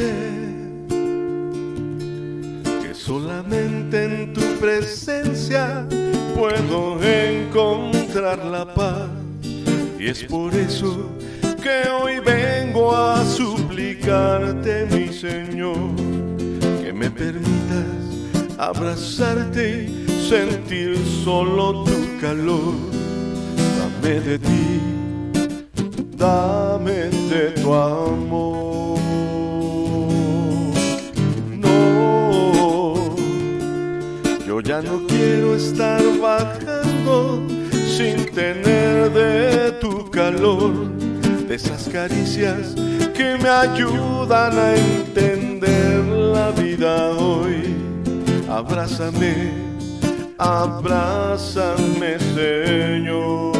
sé que solamente en tu presencia puedo encontrar la paz. Y es por eso que hoy vengo a suplicarte, mi Señor, que me permitas abrazarte y sentir solo tu calor. Dame de ti, dame de tu amor. No, yo ya no quiero estar bajando sin tener de tu calor, de esas caricias que me ayudan a entender la vida hoy. Abrázame, abrázame, Señor.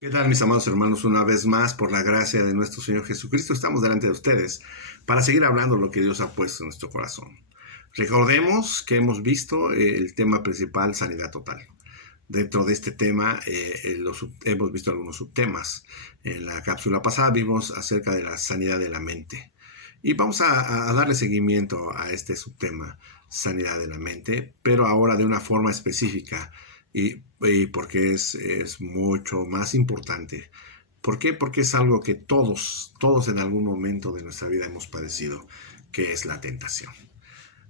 ¿Qué tal, mis amados hermanos? Una vez más, por la gracia de nuestro Señor Jesucristo, estamos delante de ustedes para seguir hablando lo que Dios ha puesto en nuestro corazón. Recordemos que hemos visto el tema principal, sanidad total. Dentro de este tema hemos visto algunos subtemas. En la cápsula pasada vimos acerca de la sanidad de la mente. Y vamos a darle seguimiento a este subtema, sanidad de la mente, pero ahora de una forma específica y porque es mucho más importante. ¿Por qué? Porque es algo que todos en algún momento de nuestra vida hemos padecido, que es la tentación.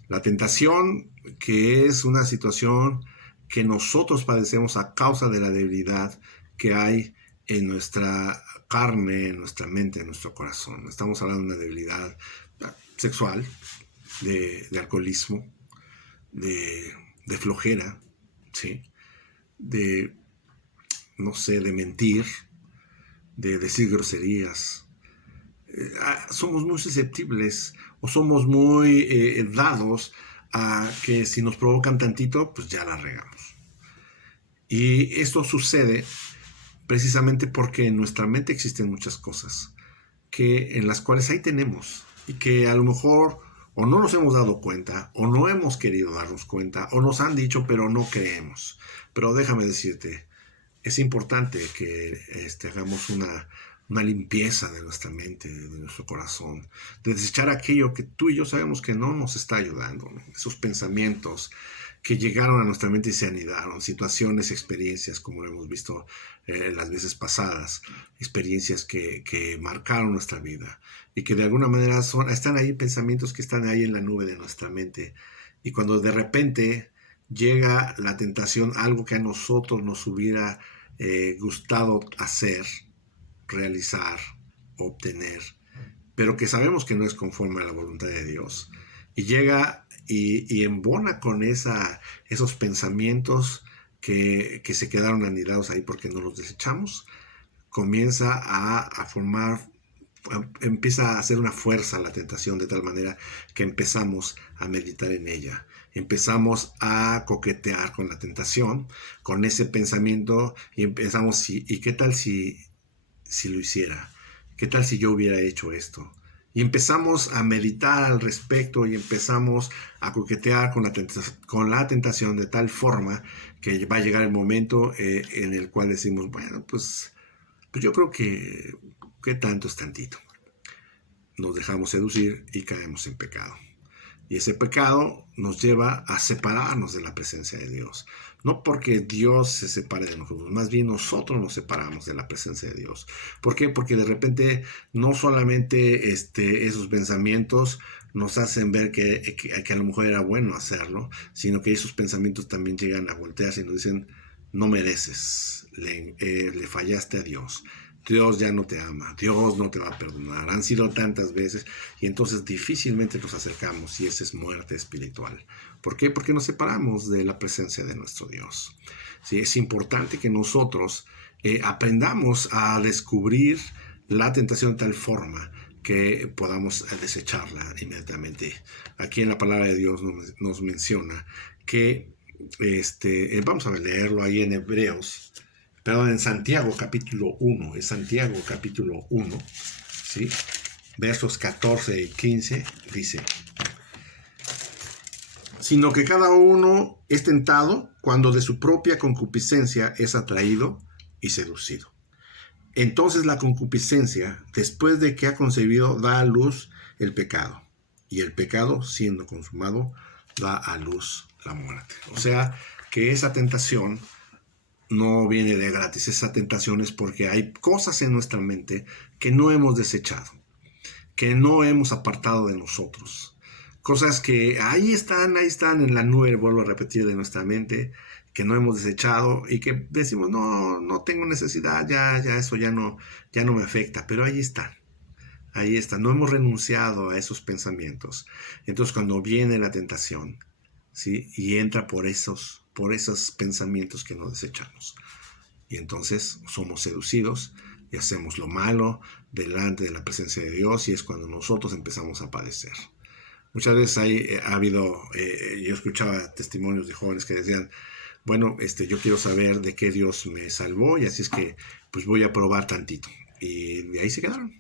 La tentación, que es una situación que nosotros padecemos a causa de la debilidad que hay en nuestra carne, en nuestra mente, en nuestro corazón. Estamos hablando de una debilidad sexual, de alcoholismo, de flojera, ¿sí? De mentir, de decir groserías. Somos muy susceptibles o somos muy dados a que si nos provocan tantito, pues ya la regamos. Y esto sucede precisamente porque en nuestra mente existen muchas cosas en las cuales ahí tenemos y que a lo mejor o no nos hemos dado cuenta o no hemos querido darnos cuenta o nos han dicho pero no creemos. Pero déjame decirte, es importante que hagamos una limpieza de nuestra mente, de nuestro corazón, de desechar aquello que tú y yo sabemos que no nos está ayudando, ¿no? Esos pensamientos que llegaron a nuestra mente y se anidaron, situaciones, experiencias, como lo hemos visto las veces pasadas, experiencias que marcaron nuestra vida y que de alguna manera están ahí, pensamientos que están ahí en la nube de nuestra mente. Y cuando de repente llega la tentación, algo que a nosotros nos hubiera gustado hacer, realizar, obtener, pero que sabemos que no es conforme a la voluntad de Dios, y llega y embona con esos pensamientos que se quedaron anidados ahí porque no los desechamos, comienza a formar, empieza a hacer una fuerza la tentación, de tal manera que empezamos a meditar en ella, empezamos a coquetear con la tentación, con ese pensamiento, y empezamos, ¿y qué tal si lo hiciera? ¿Qué tal si yo hubiera hecho esto? Y empezamos a meditar al respecto y empezamos a coquetear con la tentación de tal forma que va a llegar el momento en el cual decimos, bueno, pues yo creo que tanto es tantito. Nos dejamos seducir y caemos en pecado. Y ese pecado nos lleva a separarnos de la presencia de Dios. No porque Dios se separe de nosotros, más bien nosotros nos separamos de la presencia de Dios. ¿Por qué? Porque de repente no solamente esos pensamientos nos hacen ver que a lo mejor era bueno hacerlo, sino que esos pensamientos también llegan a voltearse y nos dicen, no mereces, le fallaste a Dios. Dios ya no te ama, Dios no te va a perdonar. Han sido tantas veces y entonces difícilmente nos acercamos y esa es muerte espiritual. ¿Por qué? Porque nos separamos de la presencia de nuestro Dios. ¿Sí? Es importante que nosotros aprendamos a descubrir la tentación de tal forma que podamos desecharla inmediatamente. Aquí en la palabra de Dios nos menciona que, vamos a leerlo ahí en Hebreos, perdón, en Santiago capítulo 1, es Santiago capítulo 1, ¿sí? Versos 14 y 15, dice, sino que cada uno es tentado cuando de su propia concupiscencia es atraído y seducido. Entonces la concupiscencia, después de que ha concebido, da a luz el pecado. Y el pecado, siendo consumado, da a luz la muerte. O sea, que esa tentación no viene de gratis. Esa tentación es porque hay cosas en nuestra mente que no hemos desechado, que no hemos apartado de nosotros. Cosas que ahí están en la nube, vuelvo a repetir, de nuestra mente, que no hemos desechado y que decimos, no tengo necesidad, ya eso ya no me afecta, pero ahí están, no hemos renunciado a esos pensamientos. Entonces cuando viene la tentación, ¿sí? Y entra por esos pensamientos que no desechamos, y entonces somos seducidos y hacemos lo malo delante de la presencia de Dios, y es cuando nosotros empezamos a padecer. Muchas veces ha habido, yo escuchaba testimonios de jóvenes que decían, bueno, yo quiero saber de qué Dios me salvó, y así es que pues voy a probar tantito. Y de ahí se quedaron.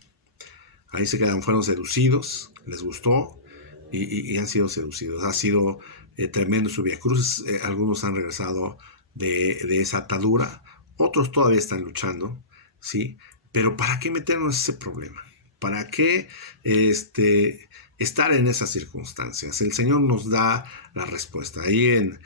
Fueron seducidos, les gustó y han sido seducidos. Ha sido tremendo su viacrucis. Algunos han regresado de esa atadura, otros todavía están luchando, ¿sí? Pero ¿para qué meternos en ese problema? ¿Para qué estar en esas circunstancias? El Señor nos da la respuesta. Ahí en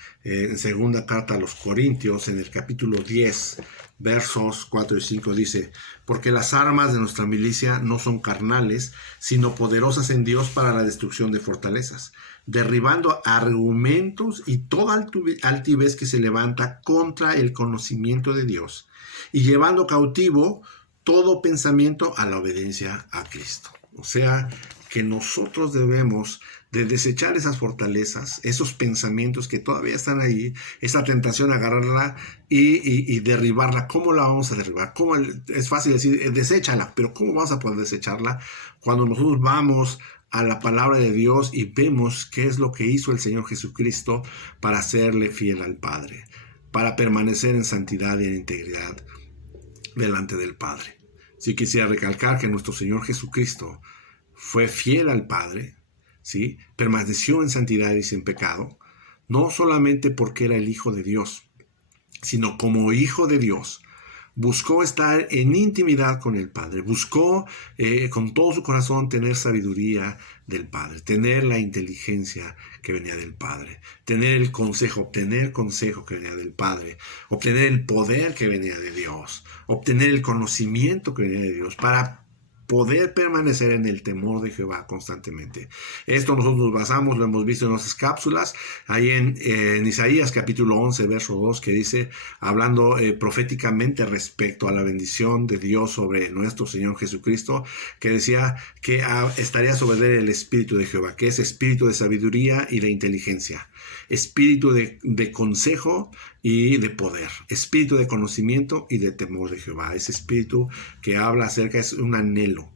segunda carta a los Corintios, en el capítulo 10, versos 4 y 5, dice: porque las armas de nuestra milicia no son carnales, sino poderosas en Dios para la destrucción de fortalezas, derribando argumentos y toda altivez que se levanta contra el conocimiento de Dios, y llevando cautivo todo pensamiento a la obediencia a Cristo. O sea, que nosotros debemos de desechar esas fortalezas, esos pensamientos que todavía están ahí, esa tentación, agarrarla y derribarla. ¿Cómo la vamos a derribar? Es fácil decir, deséchala, pero ¿cómo vamos a poder desecharla cuando nosotros vamos a la palabra de Dios y vemos qué es lo que hizo el Señor Jesucristo para serle fiel al Padre, para permanecer en santidad y en integridad delante del Padre? Sí, quisiera recalcar que nuestro Señor Jesucristo fue fiel al Padre, ¿sí? Permaneció en santidad y sin pecado, no solamente porque era el Hijo de Dios, sino como Hijo de Dios. Buscó estar en intimidad con el Padre, buscó con todo su corazón tener sabiduría del Padre, tener la inteligencia que venía del Padre, obtener consejo que venía del Padre, obtener el poder que venía de Dios, obtener el conocimiento que venía de Dios, para poder permanecer en el temor de Jehová constantemente. Esto nosotros nos basamos, lo hemos visto en nuestras cápsulas, ahí en Isaías capítulo 11, verso 2, que dice, hablando proféticamente respecto a la bendición de Dios sobre nuestro Señor Jesucristo, que decía que estaría sobre él el Espíritu de Jehová, que es espíritu de sabiduría y de inteligencia, espíritu de consejo y de poder, espíritu de conocimiento y de temor de Jehová. Ese espíritu que habla acerca es un anhelo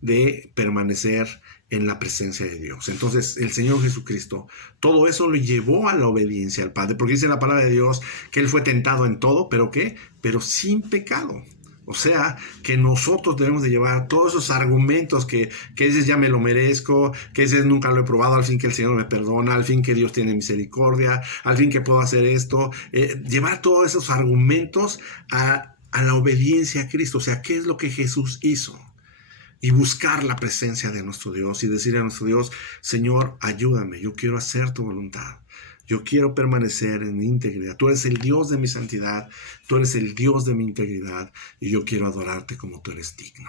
de permanecer en la presencia de Dios. Entonces el Señor Jesucristo, todo eso lo llevó a la obediencia al Padre, porque dice la palabra de Dios que Él fue tentado en todo, ¿pero qué? Pero sin pecado. O sea, que nosotros debemos de llevar todos esos argumentos que dices ya me lo merezco, que dices nunca lo he probado, al fin que el Señor me perdona, al fin que Dios tiene misericordia, al fin que puedo hacer esto. Llevar todos esos argumentos a la obediencia a Cristo. O sea, ¿qué es lo que Jesús hizo? Y buscar la presencia de nuestro Dios y decirle a nuestro Dios, Señor, ayúdame, yo quiero hacer tu voluntad. Yo quiero permanecer en integridad. Tú eres el Dios de mi santidad, tú eres el Dios de mi integridad, y yo quiero adorarte como tú eres digno.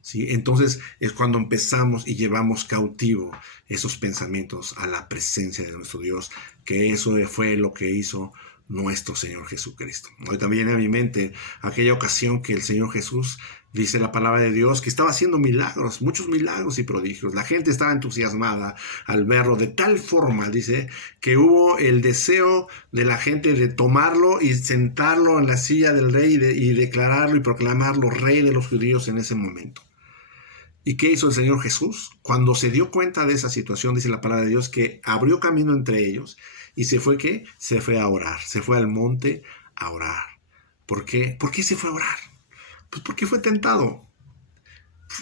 ¿Sí? Entonces es cuando empezamos y llevamos cautivo esos pensamientos a la presencia de nuestro Dios, que eso fue lo que hizo nuestro Señor Jesucristo. Hoy también viene a mi mente aquella ocasión que el Señor Jesús, dice la palabra de Dios, que estaba haciendo milagros, muchos milagros y prodigios. La gente estaba entusiasmada al verlo, de tal forma, dice, que hubo el deseo de la gente de tomarlo y sentarlo en la silla del rey y declararlo y proclamarlo rey de los judíos en ese momento. ¿Y qué hizo el Señor Jesús? Cuando se dio cuenta de esa situación, dice la palabra de Dios, que abrió camino entre ellos y se fue, ¿qué? Se fue a orar, se fue al monte a orar. ¿Por qué? ¿Por qué se fue a orar? Pues porque fue tentado.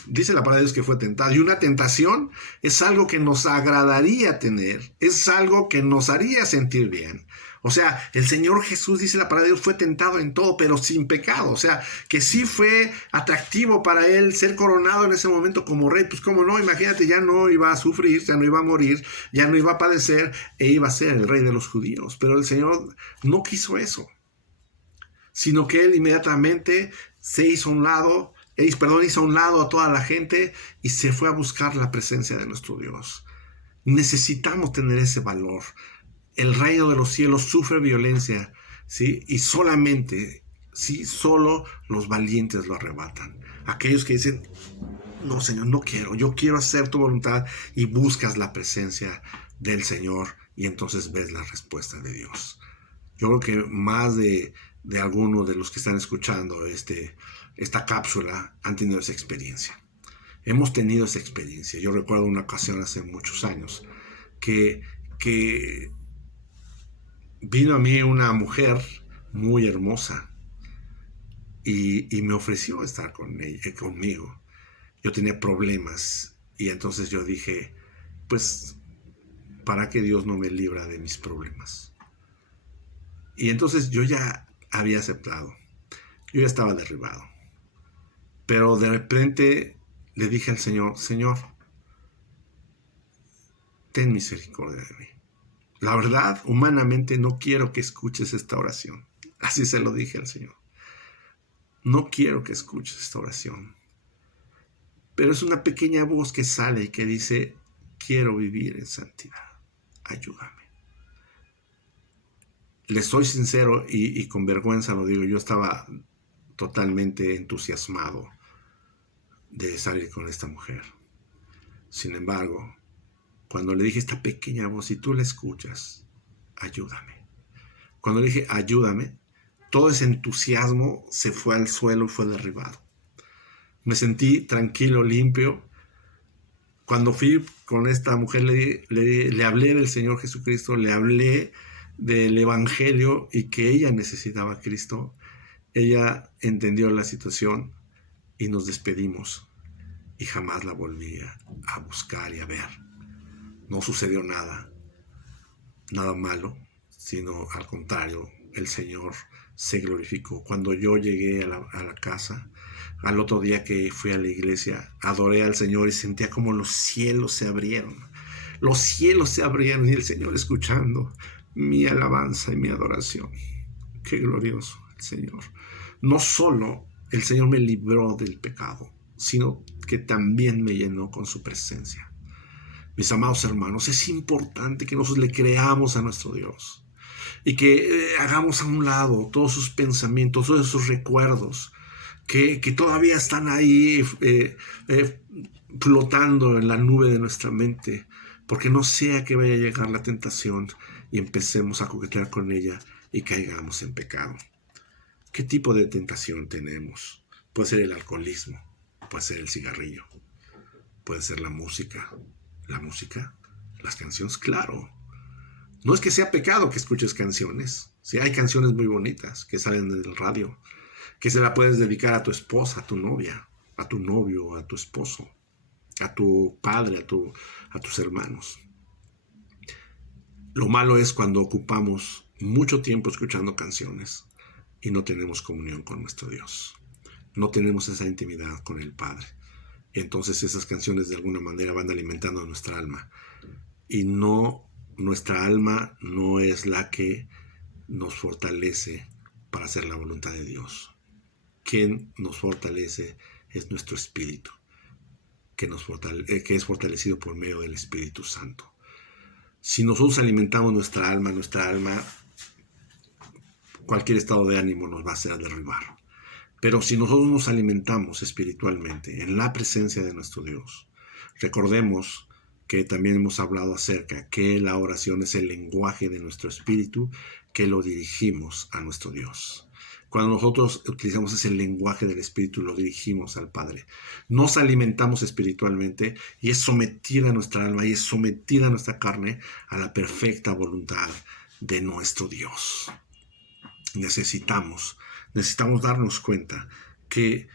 Dice la palabra de Dios que fue tentado. Y una tentación es algo que nos agradaría tener. Es algo que nos haría sentir bien. O sea, el Señor Jesús, dice la palabra de Dios, fue tentado en todo, pero sin pecado. O sea, que sí fue atractivo para él ser coronado en ese momento como rey. Pues cómo no, imagínate, ya no iba a sufrir, ya no iba a morir, ya no iba a padecer e iba a ser el rey de los judíos. Pero el Señor no quiso eso, sino que él inmediatamente hizo a un lado a toda la gente y se fue a buscar la presencia de nuestro Dios. Necesitamos tener ese valor. El reino de los cielos sufre violencia, ¿sí? Y solo los valientes lo arrebatan. Aquellos que dicen, no, Señor, no quiero, yo quiero hacer tu voluntad, y buscas la presencia del Señor y entonces ves la respuesta de Dios. Yo creo que más de algunos de los que están escuchando esta cápsula han tenido esa experiencia. Hemos tenido esa experiencia. Yo recuerdo una ocasión hace muchos años que vino a mí una mujer muy hermosa y me ofreció estar conmigo. Yo tenía problemas y entonces yo dije, pues, ¿para qué Dios no me libra de mis problemas? Y entonces yo ya había aceptado, yo ya estaba derribado. Pero de repente le dije al Señor, Señor, ten misericordia de mí. La verdad, humanamente no quiero que escuches esta oración. Así se lo dije al Señor. No quiero que escuches esta oración. Pero es una pequeña voz que sale y que dice, quiero vivir en santidad. Ayúdame. Le soy sincero y con vergüenza lo digo, yo estaba totalmente entusiasmado de salir con esta mujer. Sin embargo, cuando le dije esta pequeña voz, si tú la escuchas, ayúdame. Cuando le dije ayúdame, todo ese entusiasmo se fue al suelo y fue derribado. Me sentí tranquilo, limpio. Cuando fui con esta mujer, le hablé del Señor Jesucristo, le hablé del Evangelio y que ella necesitaba a Cristo. Ella entendió la situación y nos despedimos. Y jamás la volví a buscar y a ver. No sucedió nada malo, sino al contrario, el Señor se glorificó. Cuando yo llegué a la casa, al otro día que fui a la iglesia, adoré al Señor y sentía como los cielos se abrieron. Los cielos se abrieron y el Señor escuchando mi alabanza y mi adoración. Qué glorioso el Señor. No solo el Señor me libró del pecado, sino que también me llenó con su presencia. Mis amados hermanos, es importante que nosotros le creamos a nuestro Dios y que hagamos a un lado todos sus pensamientos, todos esos recuerdos que todavía están ahí flotando en la nube de nuestra mente, porque no sea que vaya a llegar la tentación y empecemos a coquetear con ella y caigamos en pecado. ¿Qué tipo de tentación tenemos? Puede ser el alcoholismo, puede ser el cigarrillo, puede ser la música, las canciones, claro. No es que sea pecado que escuches canciones. Sí, hay canciones muy bonitas que salen del radio, que se la puedes dedicar a tu esposa, a tu novia, a tu novio, a tu esposo, a tu padre, a tus hermanos. Lo malo es cuando ocupamos mucho tiempo escuchando canciones y no tenemos comunión con nuestro Dios. No tenemos esa intimidad con el Padre. Y entonces esas canciones de alguna manera van alimentando a nuestra alma. Y nuestra alma no es la que nos fortalece para hacer la voluntad de Dios. Quien nos fortalece es nuestro espíritu, que es fortalecido por medio del Espíritu Santo. Si nosotros alimentamos nuestra alma, cualquier estado de ánimo nos va a hacer derribar. Pero si nosotros nos alimentamos espiritualmente en la presencia de nuestro Dios, recordemos que también hemos hablado acerca que la oración es el lenguaje de nuestro espíritu que lo dirigimos a nuestro Dios. Cuando nosotros utilizamos ese lenguaje del espíritu, lo dirigimos al Padre. Nos alimentamos espiritualmente y es sometida nuestra alma y es sometida nuestra carne a la perfecta voluntad de nuestro Dios. Necesitamos darnos cuenta que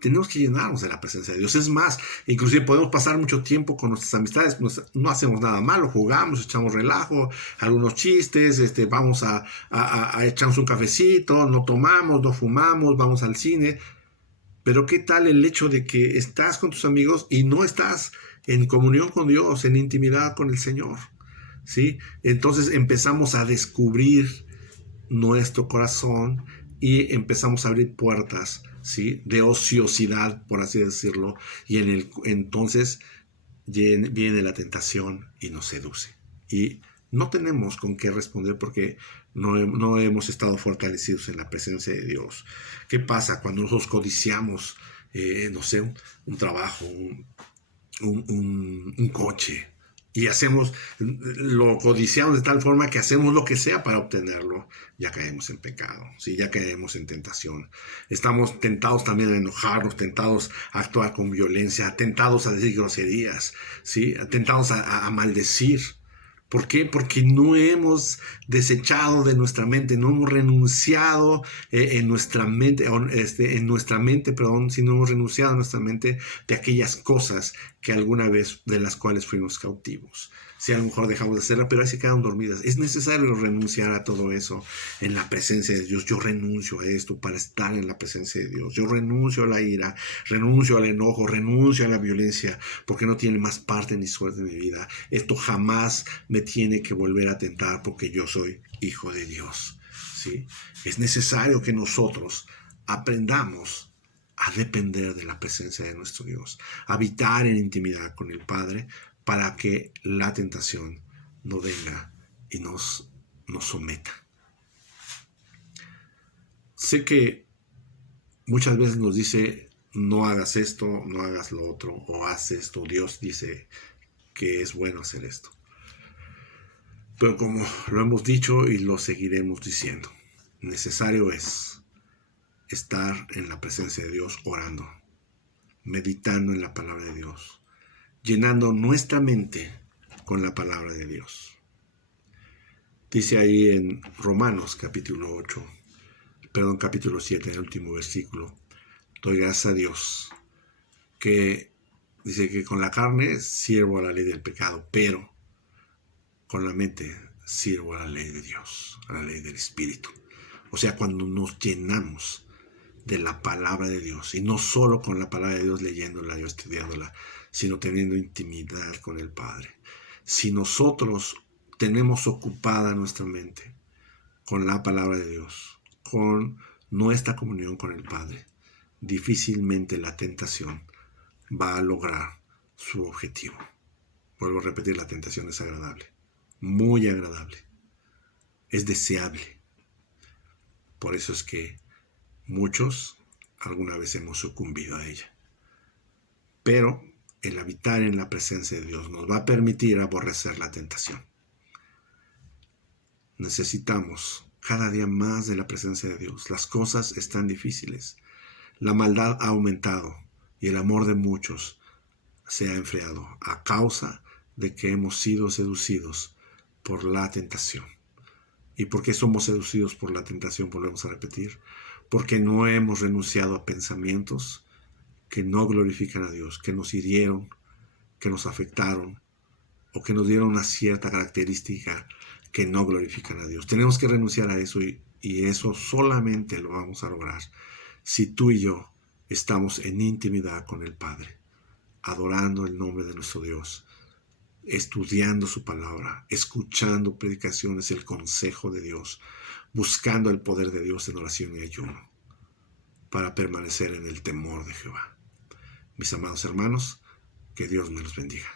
tenemos que llenarnos de la presencia de Dios. Es más, inclusive podemos pasar mucho tiempo con nuestras amistades, pues no hacemos nada malo, jugamos, echamos relajo, algunos chistes, vamos a echarnos un cafecito, no tomamos, no fumamos, vamos al cine. Pero ¿qué tal el hecho de que estás con tus amigos y no estás en comunión con Dios, en intimidad con el Señor? ¿Sí? Entonces empezamos a descubrir nuestro corazón y empezamos a abrir puertas, ¿sí?, de ociosidad, por así decirlo, y entonces viene la tentación y nos seduce. Y no tenemos con qué responder porque no hemos estado fortalecidos en la presencia de Dios. ¿Qué pasa cuando nosotros codiciamos, no sé, un trabajo, un coche? Y lo codiciamos de tal forma que hacemos lo que sea para obtenerlo. Ya caemos en pecado, ¿sí? Ya caemos en tentación. Estamos tentados también a enojarnos, tentados a actuar con violencia, tentados a decir groserías, ¿sí? Tentados a maldecir. ¿Por qué? Porque no hemos desechado de nuestra mente, no hemos renunciado en nuestra mente, sino hemos renunciado a nuestra mente de aquellas cosas que alguna vez de las cuales fuimos cautivos. Sí, a lo mejor dejamos de hacerla, pero ahí se quedan dormidas. Es necesario renunciar a todo eso en la presencia de Dios. Yo renuncio a esto para estar en la presencia de Dios. Yo renuncio a la ira, renuncio al enojo, renuncio a la violencia, porque no tiene más parte ni suerte en mi vida. Esto jamás me tiene que volver a tentar porque yo soy hijo de Dios. ¿Sí? Es necesario que nosotros aprendamos a depender de la presencia de nuestro Dios, habitar en intimidad con el Padre, para que la tentación no venga y nos someta. Sé que muchas veces nos dice, no hagas esto, no hagas lo otro, o haz esto. Dios dice que es bueno hacer esto. Pero como lo hemos dicho y lo seguiremos diciendo, necesario es estar en la presencia de Dios orando, meditando en la palabra de Dios, llenando nuestra mente con la palabra de Dios. Dice ahí en Romanos capítulo 7, en el último versículo, doy gracias a Dios, que dice que con la carne sirvo a la ley del pecado, pero con la mente sirvo a la ley de Dios, a la ley del Espíritu. O sea, cuando nos llenamos de la palabra de Dios, y no solo con la palabra de Dios leyéndola o estudiándola, sino teniendo intimidad con el Padre. Si nosotros tenemos ocupada nuestra mente con la palabra de Dios, con nuestra comunión con el Padre, difícilmente la tentación va a lograr su objetivo. Vuelvo a repetir, la tentación es agradable, muy agradable, es deseable. Por eso es que muchos alguna vez hemos sucumbido a ella. Pero el habitar en la presencia de Dios nos va a permitir aborrecer la tentación. Necesitamos cada día más de la presencia de Dios. Las cosas están difíciles. La maldad ha aumentado y el amor de muchos se ha enfriado a causa de que hemos sido seducidos por la tentación. ¿Y por qué somos seducidos por la tentación? Volvemos a repetir. Porque no hemos renunciado a pensamientos que no glorifican a Dios, que nos hirieron, que nos afectaron o que nos dieron una cierta característica que no glorifican a Dios. Tenemos que renunciar a eso y eso solamente lo vamos a lograr si tú y yo estamos en intimidad con el Padre, adorando el nombre de nuestro Dios, estudiando su palabra, escuchando predicaciones, el consejo de Dios, buscando el poder de Dios en oración y ayuno, para permanecer en el temor de Jehová. Mis amados hermanos, que Dios me los bendiga.